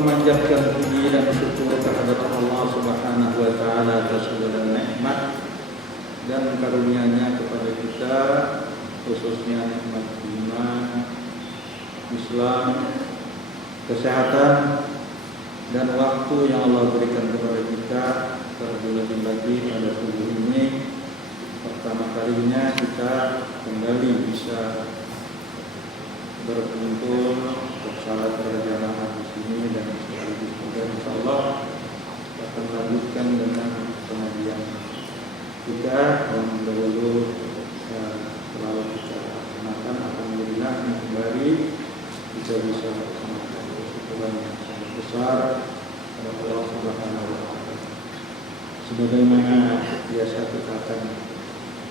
memanjatkan puji dan syukur kehadirat Allah Subhanahu wa taala atas segala nikmat dan karunia-Nya kepada kita, khususnya nikmat iman, Islam, kesehatan dan waktu yang Allah berikan kepada kita. Terlebih lagi pada subuh ini pertama kalinya kita kembali bisa berkumpul salat berjamaah di sini dan sekaligus juga insyaallah akan melanjutkan dengan pengajian kita yang dahulu selalu kita laksanakan. Alhamdulillah kembali kita bisa melaksanakan syukuran yang sangat besar kepada Allah Subhanahu wa taala. Sebagaimana biasa kita akan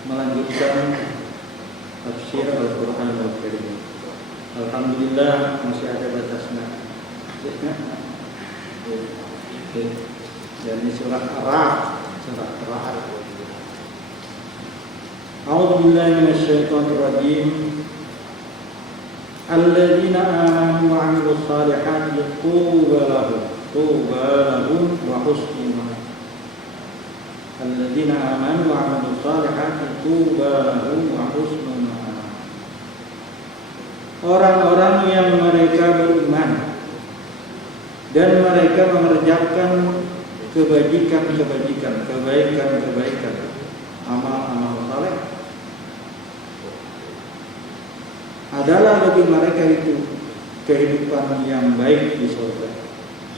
melanjutkan tafsir Al-Qur'an Al-Karim. Alhamdulillah masih ada batasnya. Dan ini surah Ar-Ra'd. A'udzu billahi minasyaitonir rajim. Alladzina amanu wa 'amilus salihati tuba lahum wa husnu ma'ab. Alladzina amanu wa 'amilus salihati tuba lahum wa husnu ma'ab. Orang-orang yang mereka beriman dan mereka mengerjakan kebaikan-kebaikan, amal-amal saleh, adalah bagi mereka itu kehidupan yang baik di surga,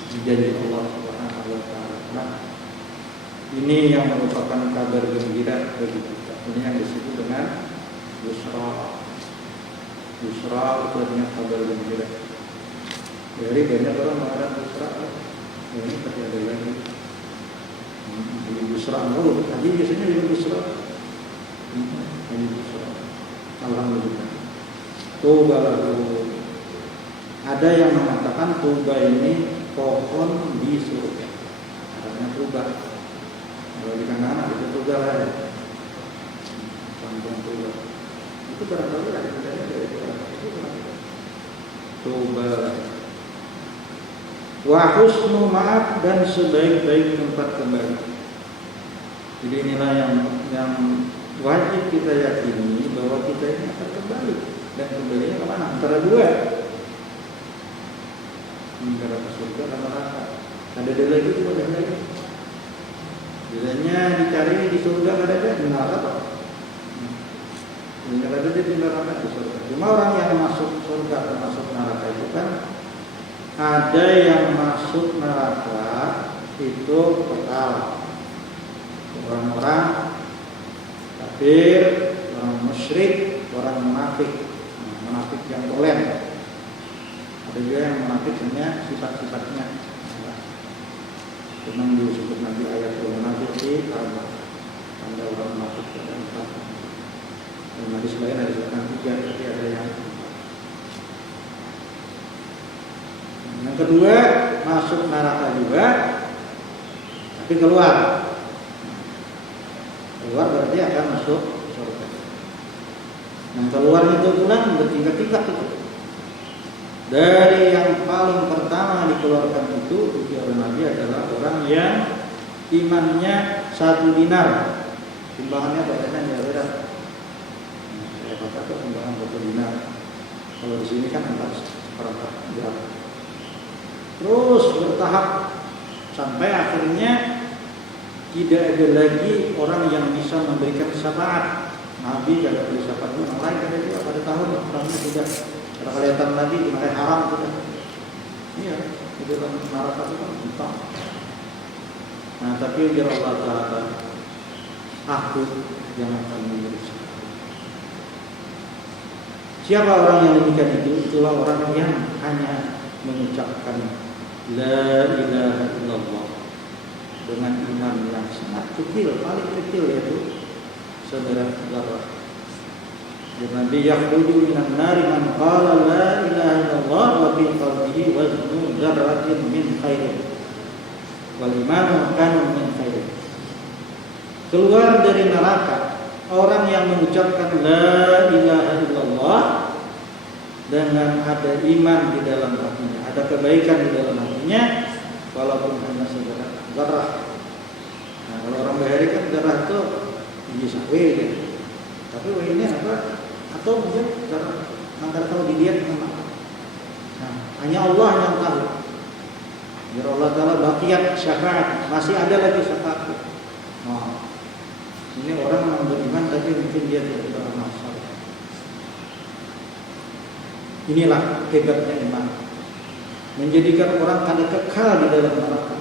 dijanji Allah Subhanahu wa taala. Nah, ini yang merupakan kabar gembira bagi kita. Ini yang disebut dengan busra. Busra itu artinya kabar gembira. Jadi banyak orang mengatakan busra, ini pasti ada lagi. Jadi busra mulu, tadi biasanya jadi busra. Ini busra. Alhamdulillah. Tuba lahu. Ada yang mengatakan tuba ini pohon di surga. Artinya tuba. Kalau di kanan itu tuba lah. Kampung tuba. Itu barangkali ada bedanya dari itu. Tuba. Wa husnu ma'ab, dan sebaik-baik tempat kembali. Jadi inilah yang wajib kita yakini, bahwa kita ini akan kembali. Dan kembalinya kemana? Antara dua, antara ke surga dan neraka. Ada dua lagi, itu ada lagi. Bilanya dicari di surga ada di neraka. Tidak ada di neraka, di surga. Cuma orang yang masuk surga atau masuk neraka itu kan, ada yang masuk neraka itu kekal. Orang-orang kafir, orang musyrik, orang munafik. Munafik yang tolen. Ada juga yang munafik hanya sifat-sifatnya. Memang disebut nanti ayat munafik di tanda orang munafik ada empat. Dan hadis lain ada disebutkan tiga, tapi ada yang kedua masuk neraka juga, tapi keluar berarti akan masuk surga. Yang keluar itu pulang bertingkat-tingkat itu. Dari yang paling pertama dikeluarkan itu oleh Nabi adalah orang yang imannya 1 dinar. Timbangannya bagaimana ya beda. Saya katakan timbangan 1 dinar. Kalau di sini kan 4 gram. Terus bertahap sampai akhirnya tidak ada lagi orang yang bisa memberikan syafaat. Nabi tidak beri syafaat, orang lain ada juga pada tahun orangnya sudah kalau kelihatan lagi dimarahi haram sudah. Iya, di dalam neraka itu kan utang. Nah, tapi biar Allah Taala, aku yang akan memberi syafaat. Siapa orang yang demikian itu? Itulah orang yang hanya mengucapkan La ilaha illallah dengan iman yang sangat kecil, paling kecil, yaitu saudara zarrah. Nabi yakhruju minan nari man qala la ilaha illallah wa fi qalbihi waznu dzarratin min khairin wal imanu kanun min khairin. Keluar dari neraka orang yang mengucapkan la ilaha illallah dengan ada iman di dalam hatinya, ada kebaikan di dalam hatinya. artinya walaupun hanya sejarah zarah. Nah, kalau orang bahari kan zarah itu biji sawi ya. Tapi ini apa? Atau mungkin zarah antara kalau dilihat memang. Nah, hanya Allah yang tahu. Ya Allah Ta'ala baqiyat syafaat, masih ada lagi syafaat. Nah, ini orang yang beriman tapi mungkin dia tidak beramal saleh. Inilah hebatnya iman, menjadikan orang kada kekal di dalam neraka.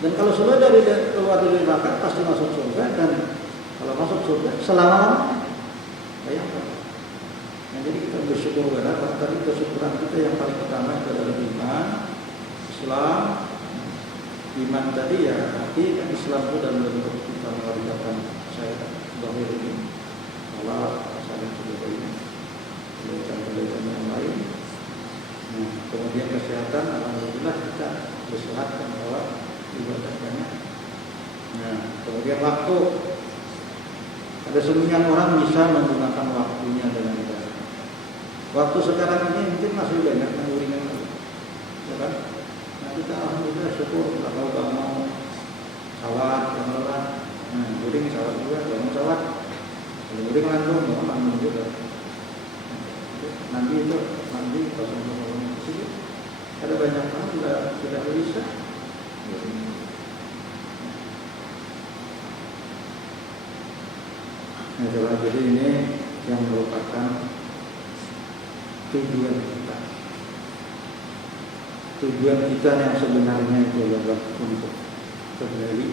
Dan kalau sudah keluar dari neraka pasti masuk surga, dan kalau masuk surga selama-lamanya. Bayangkan. Nah, jadi kita bersyukur kepada Allah. Tadi kesyukuran kita yang paling utama adalah iman, Islam. Iman tadi ya arti kan Islam itu dalam bentuk kita mengerjakan saya bahwa ini Allah saling sebagainya, kebaikan yang lain. Nah, kemudian kesehatan, alhamdulillah kita bersehat dan bahwa ibadah banyak. Nah, kemudian waktu, ada sebagian orang bisa menggunakan waktunya dengan ibadah. Waktu sekarang ini mungkin masih banyak yang uringan, ya kan? Nah, kita alhamdulillah syukur kalau nggak mau sholat, yang lelah, nah, uring sholat juga, jangan sholat. Kalau uring langsung, mau langsung juga. Nanti itu nanti kosong-kosong di sini ada banyak orang sudah bisa. Nah, coba jadi ini yang merupakan tujuan kita. Tujuan kita yang sebenarnya itu adalah untuk kembali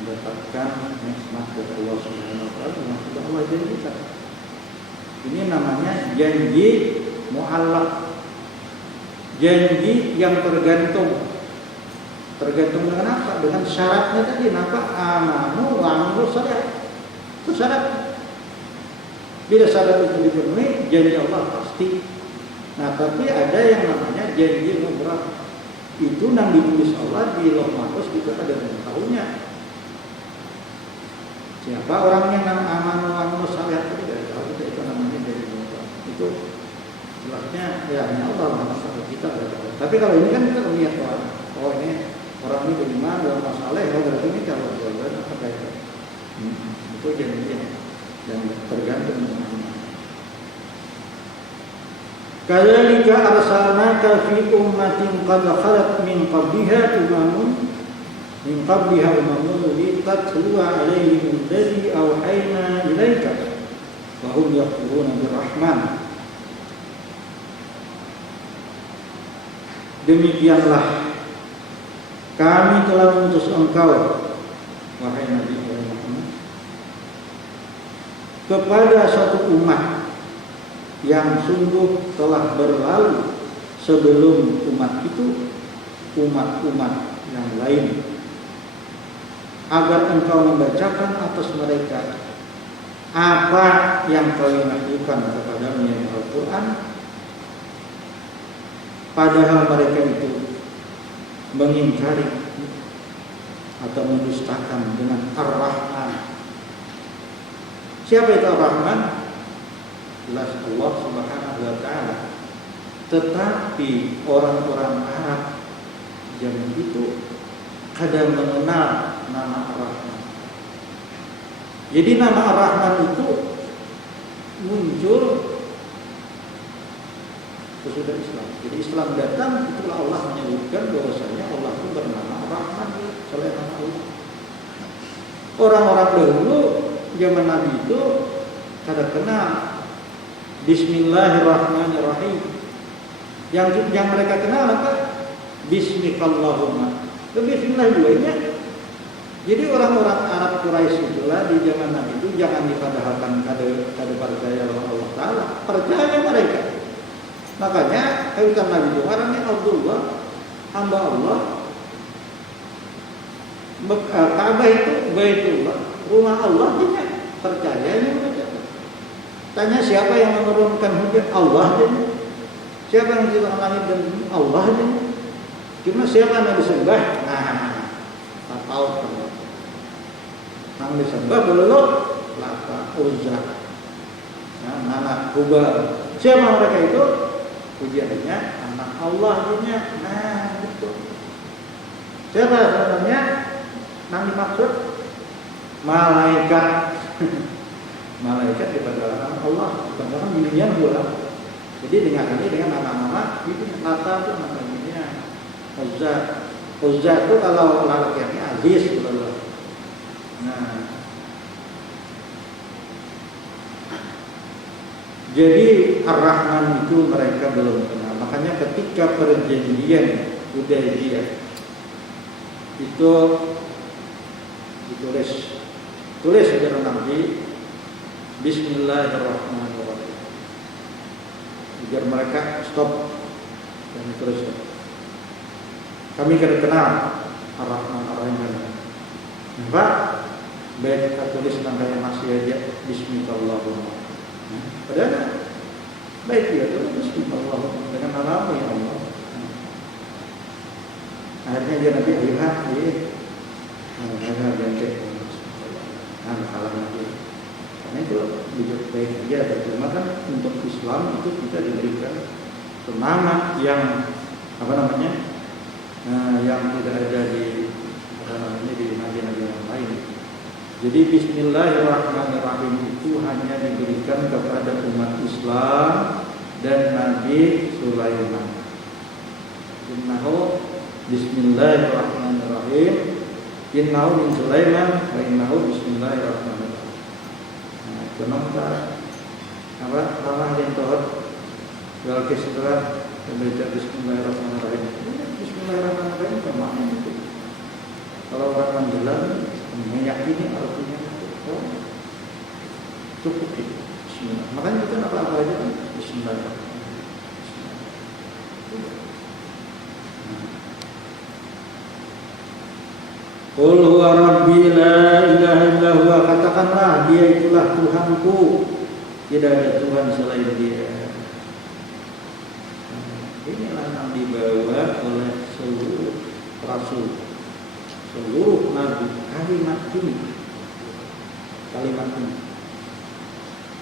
mendapatkan nikmat dari Allah Subhanahu wa taala yang sudah Allah janjikan. Ini namanya janji mu'allaq. Janji yang tergantung. Tergantung dengan apa? Dengan syaratnya tadi. Apa? Amanu wa amilus shalihah. Itu syarat. Bila syarat itu dipenuhi, janji Allah pasti. Nah, tapi ada yang namanya janji mubrah. Itu yang ditulis Allah di Lauh Mahfuz, kita ada tahunya. Siapa orang yang amanu wa amilus shalihah itu tidak tahu, itu namanya janji mubrah. Itu jelasnya ya hanya Allah masalah kita. Tapi kalau ini kan kita melihat oh ini orang ini beriman dalam masalah, oh berarti ini kalau jawaban apa kaitannya? Itu janji yang tergantung dengan iman. Kadzalika arsalnaka fi ummatin qad khalat min qabliha umamun litatluwa 'alaihim alladhi awhayna ilaika wa hum yakfuruna birrahman. Demikianlah kami telah mengutus engkau wahai Nabi Muhammad kepada satu umat yang sungguh telah berlalu sebelum umat itu, umat-umat yang lain, agar engkau membacakan atas mereka apa yang kau wahyukan kepada-Mu yang Al-Quran, padahal mereka itu mengingkari atau mendustakan dengan Ar-Rahman. Siapa itu Ar-Rahman? Jelas Allah Subhanahu wa taala. Tetapi orang-orang Arab zaman itu kadang mengenal nama Ar-Rahman. Jadi nama Ar-Rahman itu muncul sesudah Islam. Jadi Islam datang, itulah Allah menyebutkan bahwasanya Allah itu bernama Ar-Rahman, selain nama Allah. Orang-orang dahulu zaman Nabi itu kada kenal Bismillahirrahmanirrahim. Yang mereka kenal apa? Bismikallahumma. Bismillah duanya. Jadi orang-orang Arab Quraisy itulah di zaman Nabi itu jangan dipadahkan kada percaya kepada Allah Taala, percaya mereka. Makanya kaitan Nabi itu orangnya Abdullah, hamba Allah. Ka'bah itu Baitullah, rumah Allah, dia percayanya mereka. Tanya siapa yang menurunkan hujan? Allah dia. Siapa yang menciptakan langit dan bumi? Allah dia. Cuma siapa yang disembah? Nah, tak tahu. Yang disembah belum Lata, Uzza, anak Hubal. Siapa mereka itu? Ujiannya anak Allah dia. Nah, itu. Sebenarnya yang dimaksud malaikat. Malaikat dipanggilkan Allah, dipanggilkan dirinya pula. Jadi dengan nama-nama itu Lata itu namanya Uzza. Uzza itu kalau laki-laki Aziz gitu. Nah, jadi Ar-Rahman itu mereka belum kenal. Makanya ketika perjanjian Hudaybiyah itu tulis saudara Nabi Bismillahirrahmanirrahim agar mereka stop dan terus. Kami kada kenal Ar-Rahman Ar-Rahim. Pak, baik kita tulis namanya masih aja Bismillahirrahmanirrahim. Padahal baik dia tulis Bismillahirrahmanirrahim dengan nama ya Allah. Akhirnya dia Nabi lihat ada bangkit kalah lagi. Karena itu hidup baik dia cuma kan untuk Islam itu kita diberikan nama yang yang tidak ada di di nabi-nabi yang lain. Jadi Bismillahirrahmanirrahim itu hanya diberikan kepada umat Islam dan Nabi Sulaiman. Innahu Bismillahirrahmanirrahim. Innahu min Sulaiman wa innahu Bismillahirrahmanirrahim. Nah, itu nama Allah yang tohut wal kisra membaca Bismillahirrahmanirrahim. Bismillahirrahmanirrahim apa maknanya itu? Kalau orang menjelaskan meyakini artinya cukup itu. Bismillah. Makanya kita apa aja kan Bismillahirrahmanirrahim. Qul huwa rabbi la ilaha illa huwa, katakanlah dia itulah Tuhanku, tidak ada Tuhan selain dia. Inilah yang dibawa oleh seluruh rasul, seluruh nabi, kalimat ini.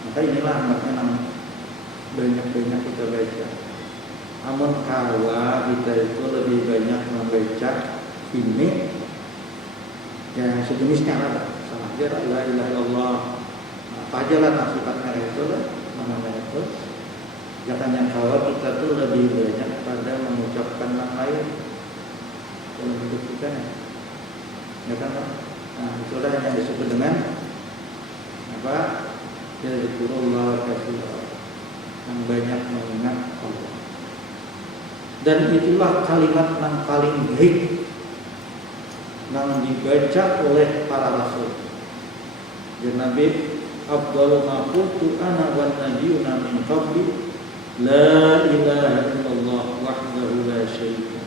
Maka inilah makanya banyak-banyak kita baca. Namun kawa kita itu lebih banyak membaca ini yang sejenisnya ada. Sama aja la ilaha illallah. Apa aja lah sifatnya itu lah namanya itu. Jangan yang kawa kita tuh lebih banyak pada mengucapkan yang lain dalam hidup kita ya kan? Nah itulah yang disebut dengan apa? Zikrullah katsira, yang banyak mengingat Allah. Dan itulah kalimat yang paling baik yang dibaca oleh para rasul. Dan Nabi Abdul Maqtu ana wan nabiyuna min qabli la ilaha illallah wahdahu la syarika.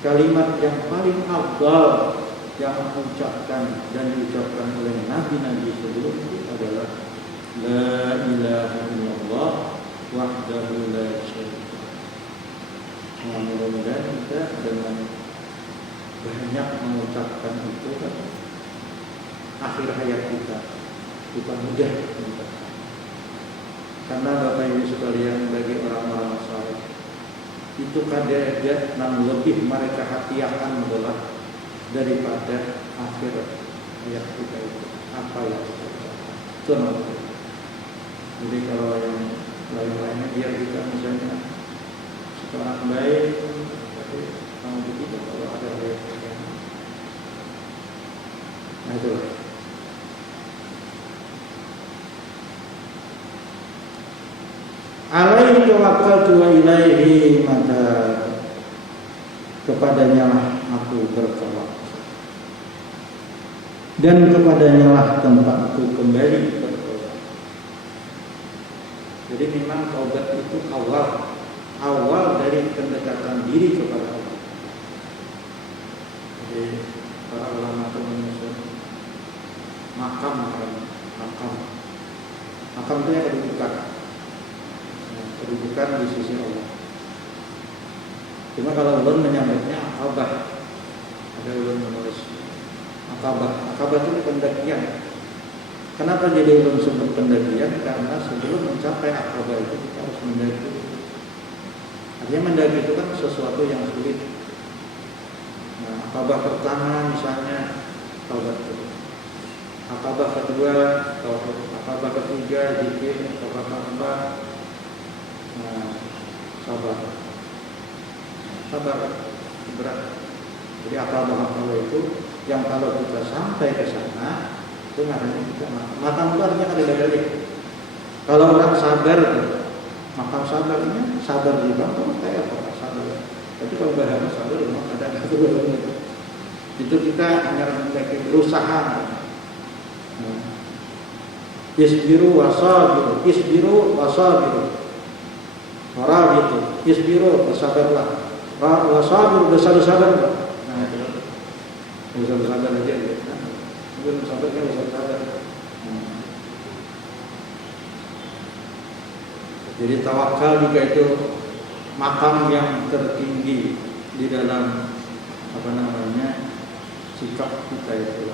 Kalimat yang paling afdal yang mengucapkan dan diucapkan oleh nabi-nabi sebelum itu adalah la ilaha illallah wahdahu la syarika. Mudah-mudahan kita dengan banyak mengucapkan itu kan akhir hayat kita mudah mengucapkan. Karena Bapak Ibu sekalian, bagi orang-orang saleh itu kadang yang lebih mereka hati-hatikan adalah daripada akhir hayat kita itu apa yang kita ucapkan. Jadi kalau yang lain-lainnya biar kita misalnya seorang baik, tapi kamu begitu kalau ada hayat kita. Nah itulah. Alaihi tawakkaltu wa ilaihi matab. Kepadanya lah aku bertawakal dan kepadanya lah tempatku kembali bertawakal. Jadi memang taubat itu awal dari pendekatan diri kepada Allah. Jadi para ulama itu menyusun makam itu yang kedudukan di sisi Allah. Cuma kalau ulun menyambutnya akabah, ada ulun menulis akabah itu pendakian. Kenapa jadi ulun sebut pendakian? Karena sebelum mencapai akabah itu kita harus mendaki. Artinya mendaki itu kan sesuatu yang sulit, Akabah pertama misalnya taubat, akabah kedua taubat, akabah ketiga zikir, akabah keempat sabar. Sabar berat. Jadi akabah itu yang kalau kita sampai ke sana itu namanya kita makan itu artinya ada dalil. Kalau orang sabar, makan sabarnya sabar di bangku kayak apa sabar. Tapi kalau bahasa sabar memang ada kebetulan itu kita hanya berusaha. Isbiru wasabiru, isbiru wasabiru. Orang gitu, isbiru bersabarlah. Wasabiru bersabar. Nah itu bersabar aja ya. Mungkin sabarnya bersabar. Jadi tawakal juga itu makam yang tertinggi di dalam sikap kita itu.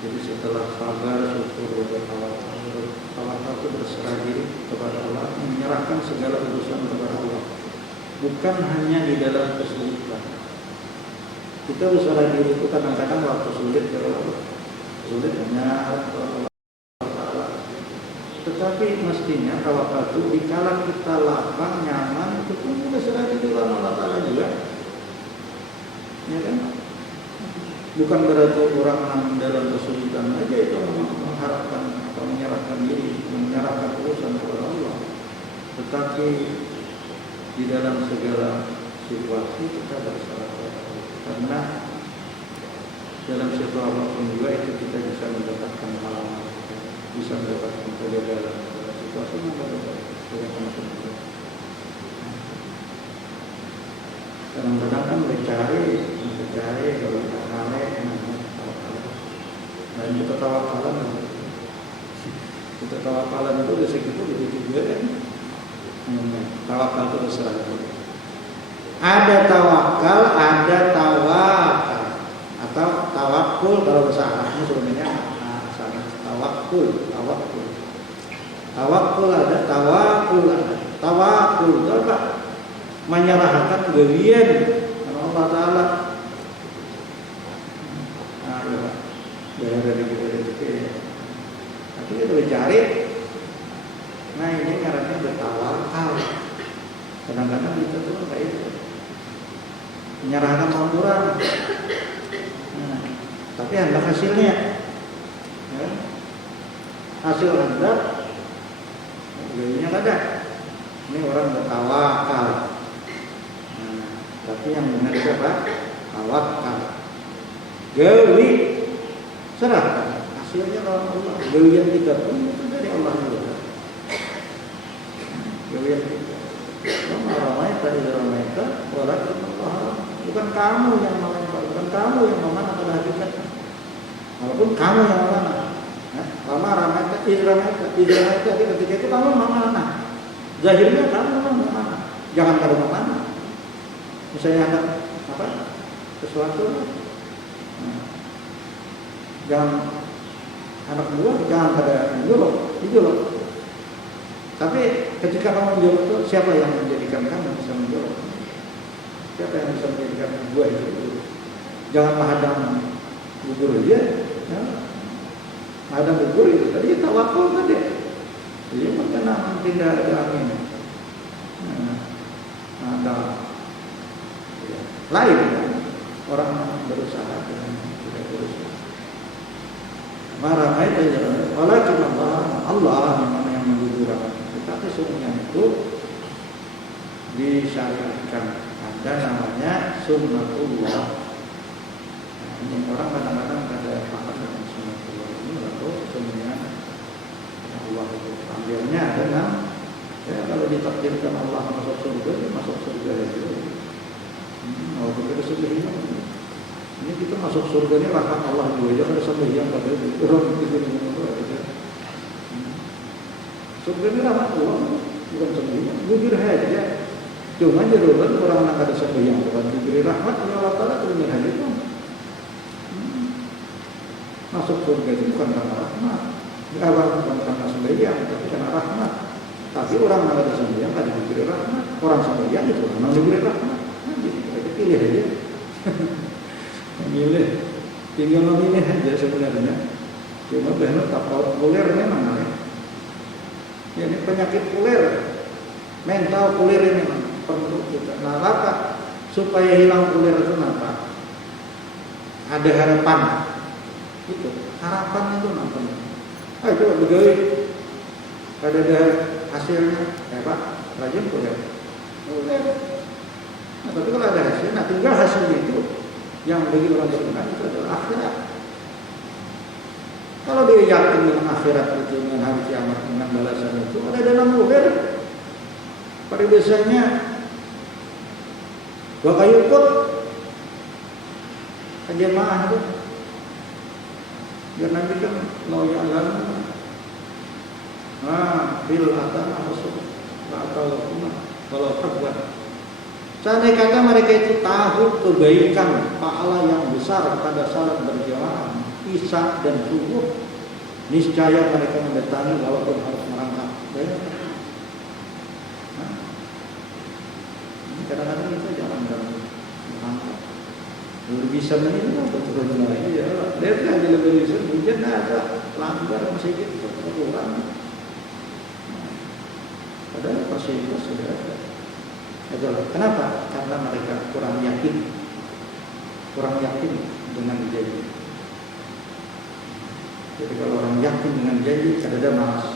Jadi setelah sabar, syukur, tawakal itu berserah diri kepada Allah, menyerahkan segala urusan kepada Allah. Bukan hanya di dalam kesulitan. Kita berserah diri itu kadang-kadang waktu sulit hanya Allah. Tetapi mestinya tawakal itu dikala kita lapang, nyaman, itu pun berserah diri kepada Allah Ta'ala juga. Ya kan? Bukan berarti orang dalam kesulitan aja itu mengharapkan atau menyerahkan diri, menyerahkan urusan kepada Allah. Tetapi di dalam segala situasi kita berserah kepada Allah. Karena dalam situasi apapun juga itu kita bisa mendapatkan hal-hal, bisa mendapatkan kegagalan dalam situasi yang berbeda. Kadang-kadang kan mencari kalau dan kita tawakalan itu di situ juga kan. Tawakal itu berserah diri. Ada tawakal, ada tawakal atau tawakul kalau bahasa Arabnya sebenarnya sama tawakul ada, tawakul ada. Tawakul itu apa? Menyerahkan galian kepada Allah Ta'ala. Dari tapi kita mencari. Nah ini karena bertawakal. Kadang-kadang kita tuh kayak itu menyerahkan orang. Tapi hendak hasilnya, ya. Hasil hendak gayanya ada. Ini orang bertawakal. Tapi yang benar siapa? Tawakal. Gawi serah hasilnya Allah. Gawian kita pun itu dari Allah juga. Gawian kita. Ramai walakin Allah. Bukan kamu yang melempar, bukan kamu yang memanah pada hakikatnya. Walaupun kamu yang memanah. Ramai ketika itu kamu memanah. Zahirnya kamu memanah. Jangan kamu memanah. Misalnya ada sesuatu, jangan anak buah jangan pada menjolok. Tapi ketika kamu menjolok itu siapa yang menjadikan kamu bisa menjolok? Siapa yang bisa menjadikan buah itu? Jangan menghadang bubur aja, ya. Menghadang bubur itu tadi tawakal tadi. Jadi berkenaan tidak ada angin. Ada lain orang berusaha dengan tidak berusaha. Marah itu walakin Allah memang yang menggugurkan. Tetapi sungguhnya itu disyariatkan. Ada namanya sunnatullah. Ini orang kadang-kadang ada paham dengan sunnatullah ini lalu sungguhnya Allah itu ambilnya adalah ya kalau ditakdirkan Allah masuk surga, dia masuk surga itu. Kalau kita sedih ini kita masuk surga ini rahmat Allah juga jangan sampai yang pada orang itu surga ini rahmat Allah bukan sembahyang bujur aja cuma jaruran orang nak ada sembahyang bukan diberi rahmat oleh Allah Ta'ala terima haji itu masuk surga itu bukan karena rahmat bukan karena sembahyang tapi karena rahmat. Tapi orang yang ada sembahyang kan diberi rahmat, orang sembahyang itu memang diberi rahmat. Jadi kita pilih aja. Memilih, tinggal memilih aja sebenarnya. Cuma benar tak populer memang ya. Ini penyakit kulir, mental kulir ini memang perlu kita. Nah, apa supaya hilang kulir itu apa? Ada harapan. Itu harapan itu apa? Itu begitu. Ada hasilnya, Pak. Rajin kulir. Kulir. Nah, tapi kalau ada hasil, nah tinggal hasil itu yang bagi orang beriman itu adalah akhirat. Kalau dia yakin dengan akhirat itu, dengan hari kiamat, dengan balasan itu, ada dalam kulir. Pada biasanya dua kayu ikut jemaah itu, biar nanti kan loyal bil atau kalau perbuat. Seandainya kata mereka itu tahu kebaikan pahala yang besar pada salat berjamaah Isya dan subuh, niscaya mereka mendatangi walaupun harus merangkak. Kadang-kadang kita jarang merangkak. Lebih bisa menilai betul lagi ya. Lihat aja lebih bisa hujan ada langgar masih gitu kurang. Padahal fasilitas sudah ada. Adalah kenapa? Karena mereka kurang yakin dengan janji. Jadi kalau orang yakin dengan janji, tidak ada malas.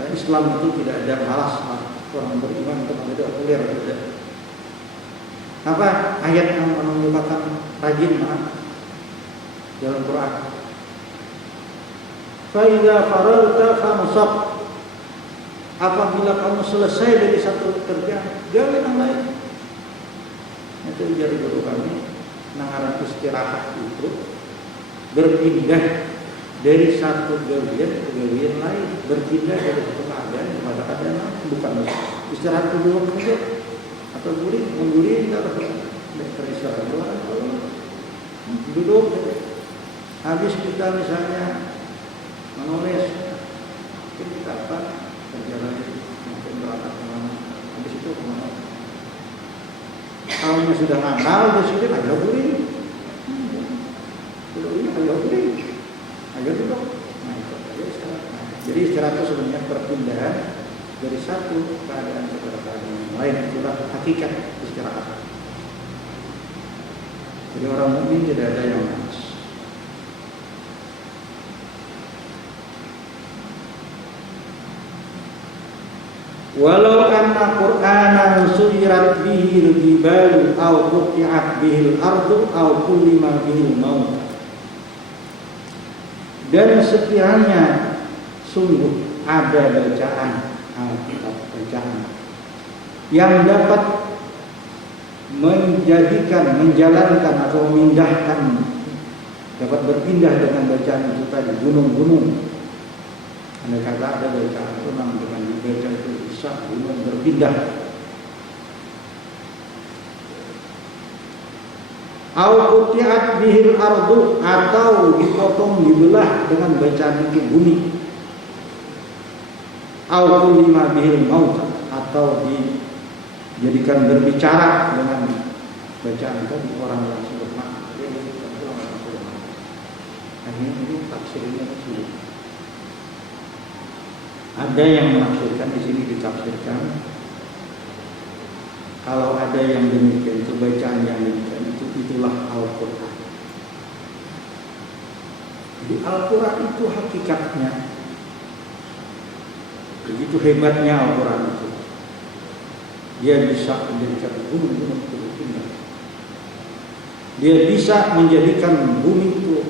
Dan Islam itu tidak ada malas. Orang beriman itu ada kulir, tidak. Apa ayat yang menunjukkan rajin dalam Quran? Fa idza faragta fansab. Apabila kamu selesai dari satu pekerjaan, gawe yang lain. Itu jadi guru kami, nangaran istirahat itu berpindah dari satu gawian ke gawian lain, berpindah dari satu keadaan kepada keadaan lain, bukan istirahat dulu kerja atau mengguling atau beristirahat duduk. Habis kita misalnya menulis, kita apa? Kerja lagi, mungkin berangkat kemana, habis itu kemana? Kalau sudah ngangkal, sudah ayo guling, ayo duduk. Nah itu aja istirahat. Jadi istirahat itu sebenarnya perpindahan dari satu keadaan kepada keadaan yang lain. Itulah hakikat istirahat. Jadi orang mukmin tidak ada yang malas. Walau anna Qur'anan suyirat bihil jibalu aw quti'at bihil ardu aw kullima bihil maut. Dan sekiranya sungguh ada bacaan Alkitab, bacaan yang dapat menjalankan atau memindahkan, dapat berpindah dengan bacaan itu tadi, gunung-gunung. Andai kata ada bacaan itu dengan dibaca itu bisa gunung berpindah. Au quti'at bihil ardu, atau dipotong dibelah dengan bacaan itu bumi. Au kulima bihil maut, atau dijadikan berbicara dengan bacaan itu orang yang sudah mati. Ini tafsirnya sulit. Ada yang menafsirkan, di sini ditafsirkan kalau ada yang demikian itu, bacaan yang demikian itu, itulah Al-Quran. Jadi Al-Quran itu hakikatnya begitu hebatnya Al-Quran itu. Dia bisa menjadikan gunung-gunung itu berpindah. Dia bisa menjadikan bumi itu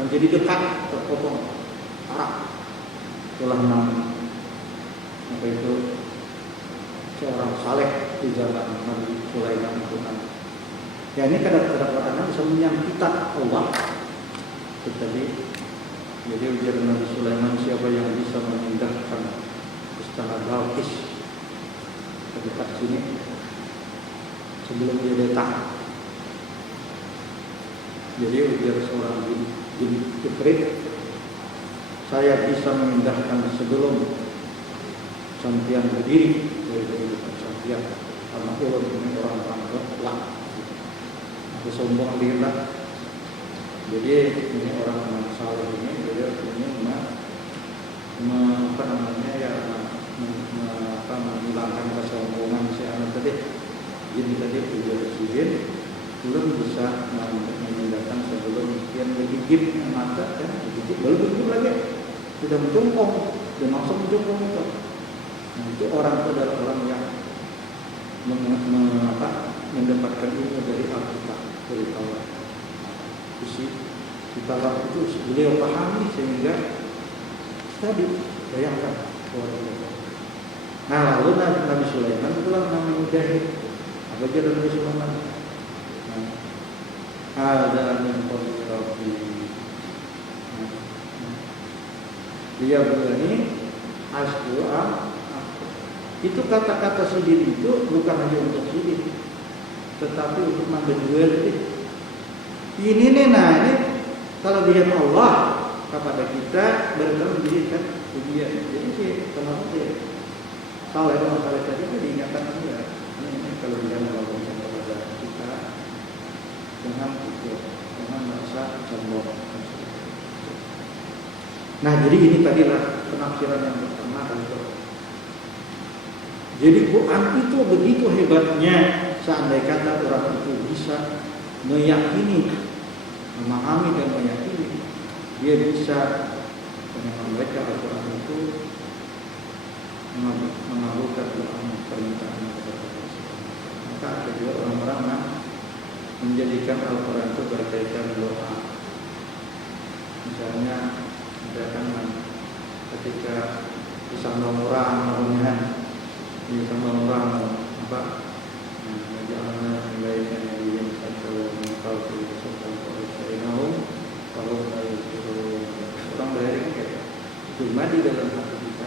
menjadi dekat, terpotong. Itulah nama apa itu seorang saleh di zaman Nabi Sulaiman itu kan. Ya ini kadang-kadang bisa menyampaikan Allah. Jadi ujar Nabi Sulaiman, siapa yang bisa memindahkan istana Balqis ke dekat sini sebelum dia datang. Jadi ujar seorang bin Ifrit, saya bisa memindahkan sebelum sampian berdiri dari dekat sampian, karena ulun ini orang-orang gelap. sombong lillah. Jadi ini orang yang saleh ini beliau punya menghilangkan kesombongan si anak tadi. Jadi tadi beliau izin belum bisa memindahkan sebelum yang bergigit mata kan, bergigit belum bergigit lagi sudah menjongkong dan langsung menjongkong itu. Nah, itu orang itu adalah orang yang mendapatkan ilmu dari Alkitab, dari Taurat. Isi Taurat itu beliau pahami sehingga tadi bayangkan. Nah, lalu Nabi Sulaiman pulang namanya Mujahid. Apa aja Nabi Sulaiman? Ada min fadli Rabbi. Dia berani asdoa. Itu kata-kata sidir itu bukan hanya untuk sidir, tetapi untuk menduel. Ini kalau dilihat Allah kepada kita benar-benar menjadikan ujian. Jadi sih termasuk dia. Saleh tadi itu diingatkan juga. Ini kalau dia melakukan kepada kita, jangan merasa sombong. Nah, jadi ini tadilah penafsiran yang pertama kali itu. Jadi Quran itu begitu hebatnya, seandainya kata orang itu bisa meyakini, memahami dan meyakini, dia bisa dengan membaca Al-Quran itu mengabulkan doa permintaan kepada Allah. Maka ada juga orang-orang yang menjadikan Al-Quran itu berkaitan doa. Misalnya ketika disambung orang disambung orang jangan lainnya yang satu mengkau kalau orang dari kita cuma di dalam hati kita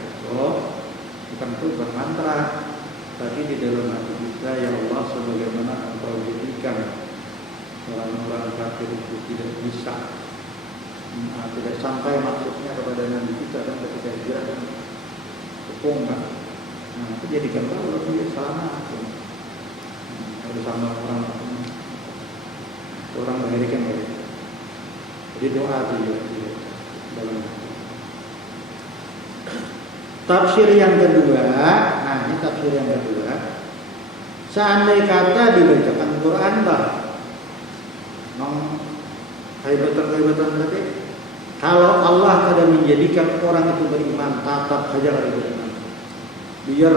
bukan itu bermantra, tapi di dalam hati kita ya Allah sebagaimana Engkau jadikan orang-orang kafir itu tidak bisa tidak sampai maksudnya kepada Nabi kita dan ketika dia tepung kan, itu jadikan Allah dia sama kalau sama orang menghirikan mereka. Jadi doa dia dalam hati. Tafsir yang kedua, ini tafsir yang kedua. Seandainya kata dibacakan Quran kehebatan tadi. Kalau Allah tidak menjadikan orang itu beriman, tetap saja beriman. Biar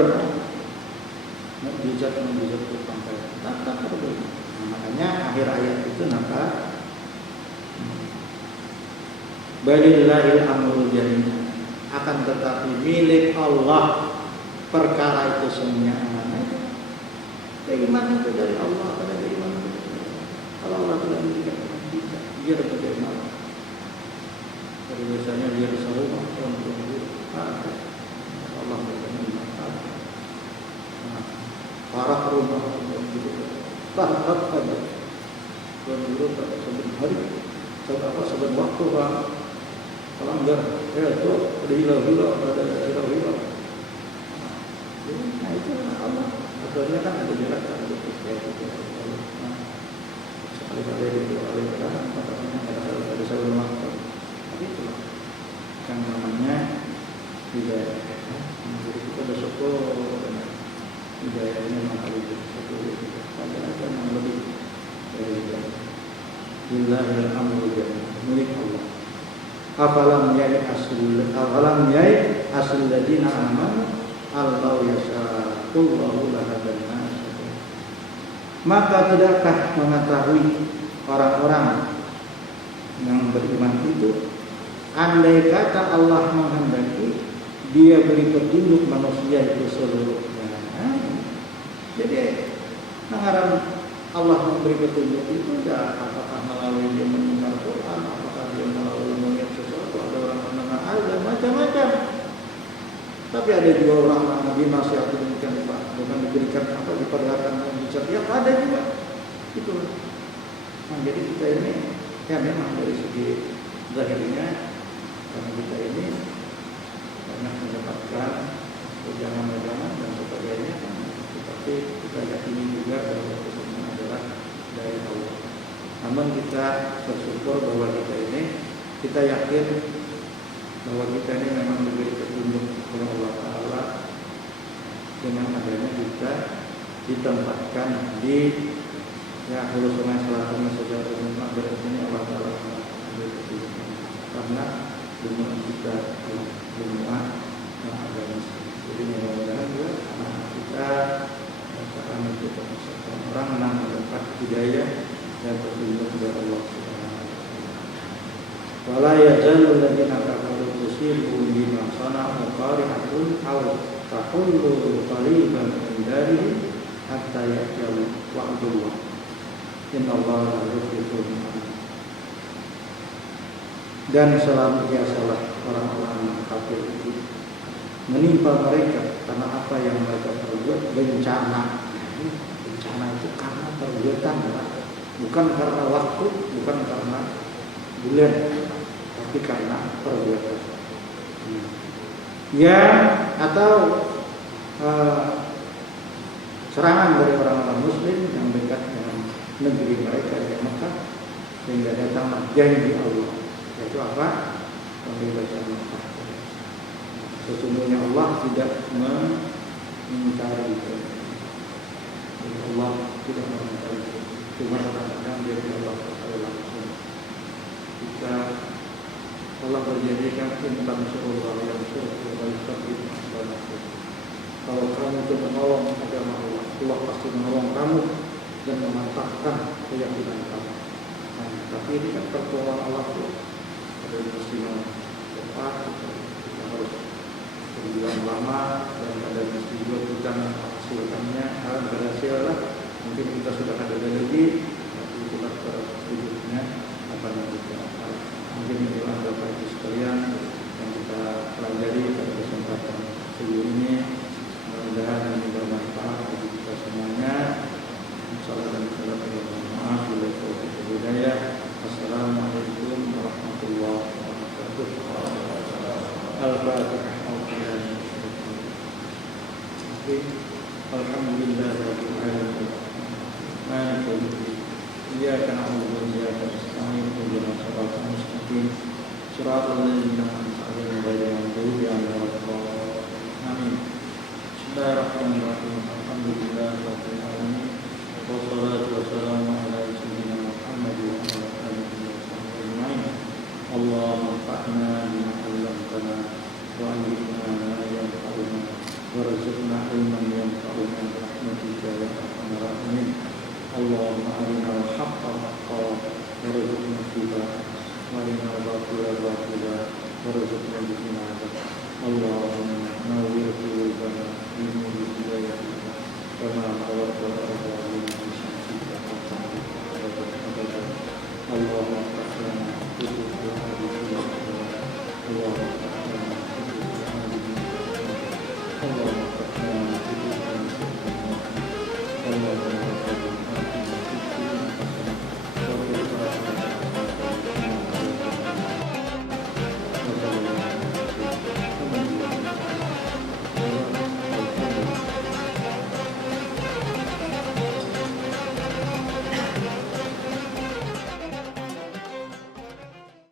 mukjizat itu sampai tetap beriman. Makanya akhir ayat itu balillahil amru jami'an. Akan tetapi milik Allah perkara itu semuanya. Bagaimana itu dari Allah, pada bagaimana itu? Kalau Allah tidak memberikan kita, biar bagaimana? Jadi biasanya biar rumah untuk Allah memberikan parah rumah untuk parah saja. Dan dulu sebelum hari, sebelum waktu kalau enggak, itu ada hilang, ada hilang. Nah itu Allah. Akhirnya kan ada jarak ada sekali-kali itu ada sebelum waktu. Itu yang namanya hidayah. Jadi kita bersyukur hidayah ini memang harus bersyukur. Ada yang lebih dari hidayah. Billahil amru milik Allah. Afalam yai aslul ladina amanu allahu yashaqullahu lahadan nas. Maka tidakkah mengetahui orang-orang yang beriman itu, andai kata Allah menghendaki dia beri petunjuk manusia itu seluruhnya. Jadi mengharap Allah memberi petunjuk itu apakah melalui dia mendengar Quran, apakah dia melalui melihat sesuatu, ada orang mendengar azan, macam-macam. Tapi ada juga orang yang Nabi nasihat demikian Pak, bukan diberikan diperlihatkan bicara, ya ada juga. Itu. Nah, jadi kita ini ya memang dari segi zahirnya karena kita ini banyak mendapatkan ujangan-ujangan dan sebagainya, tetapi kita yakini juga bahwa itu semua adalah dari Allah. Namun kita bersyukur bahwa kita yakin bahwa kita ini memang diberi petunjuk oleh Allah Ta'ala dengan adanya kita ditempatkan di Hulu Sungai Selatan sejak umat berarti Allah Ta'ala ambil petunjuk karena dunia kita dunia yang agamis. Jadi mudah-mudahan juga anak kita akan menjadi orang yang mendapat hidayah dan petunjuk dari Allah Subhanahu wa taala. Wala yazalu alladziina kafaru tusibuhum bima sana'u qari'atun aw tahullu qariban min darihim hatta ya'tiya wa'dullah. Innallaha la yukhlifu al-mi'ad. Dan selalu biasalah orang-orang kafir itu menimpa mereka karena apa yang mereka perbuat, bencana. Bencana itu karena perbuatan, bukan karena waktu, bukan karena bulan, tapi karena perbuatan. Ya, atau serangan dari orang-orang Muslim yang dekat dengan negeri mereka di Mekah sehingga datang janji Allah, yaitu apa? Pembebasan Mekah. Sesungguhnya Allah tidak mengingkari itu. Allah tidak mengingkari itu. Cuma kadang-kadang dia tidak Allah langsung. Jika Allah berjanjikan intan surullah yang surga wal-sabit asbanakum. Kalau kamu itu menolong agama Allah, Allah pasti menolong kamu dan memantapkan keyakinan kamu. Nah, tapi ini kan pertolongan Allah itu ada musliman cepat, kita harus berjuang lama dan ada mesti juga kita menghasilkannya, berhasil lah. Mungkin kita sudah ada lagi, tapi kita terhidupnya apa yang kita mungkin inilah Bapak Ibu sekalian yang kita pelajari pada kesempatan sebelum ini. Mudah-mudahan ini bermanfaat bagi kita semuanya. Salam dan salam maaf bila taufiq wal hidayah. Assalamualaikum warahmatullahi wabarakatuh. Al-Fatihah. Alhamdulillah rabbil alamin. Maliki yaumiddin. Iyyaka na'budu wa iyyaka nasta'in. Ihdinas siratal mustaqim. Shiratal ladzina an'amta 'alaihim ghairil maghdubi 'alaihim waladdallin. Amin. Bismillahirrahmanirrahim. Alhamdulillah rabbil alamin. Wassalatu wassalamu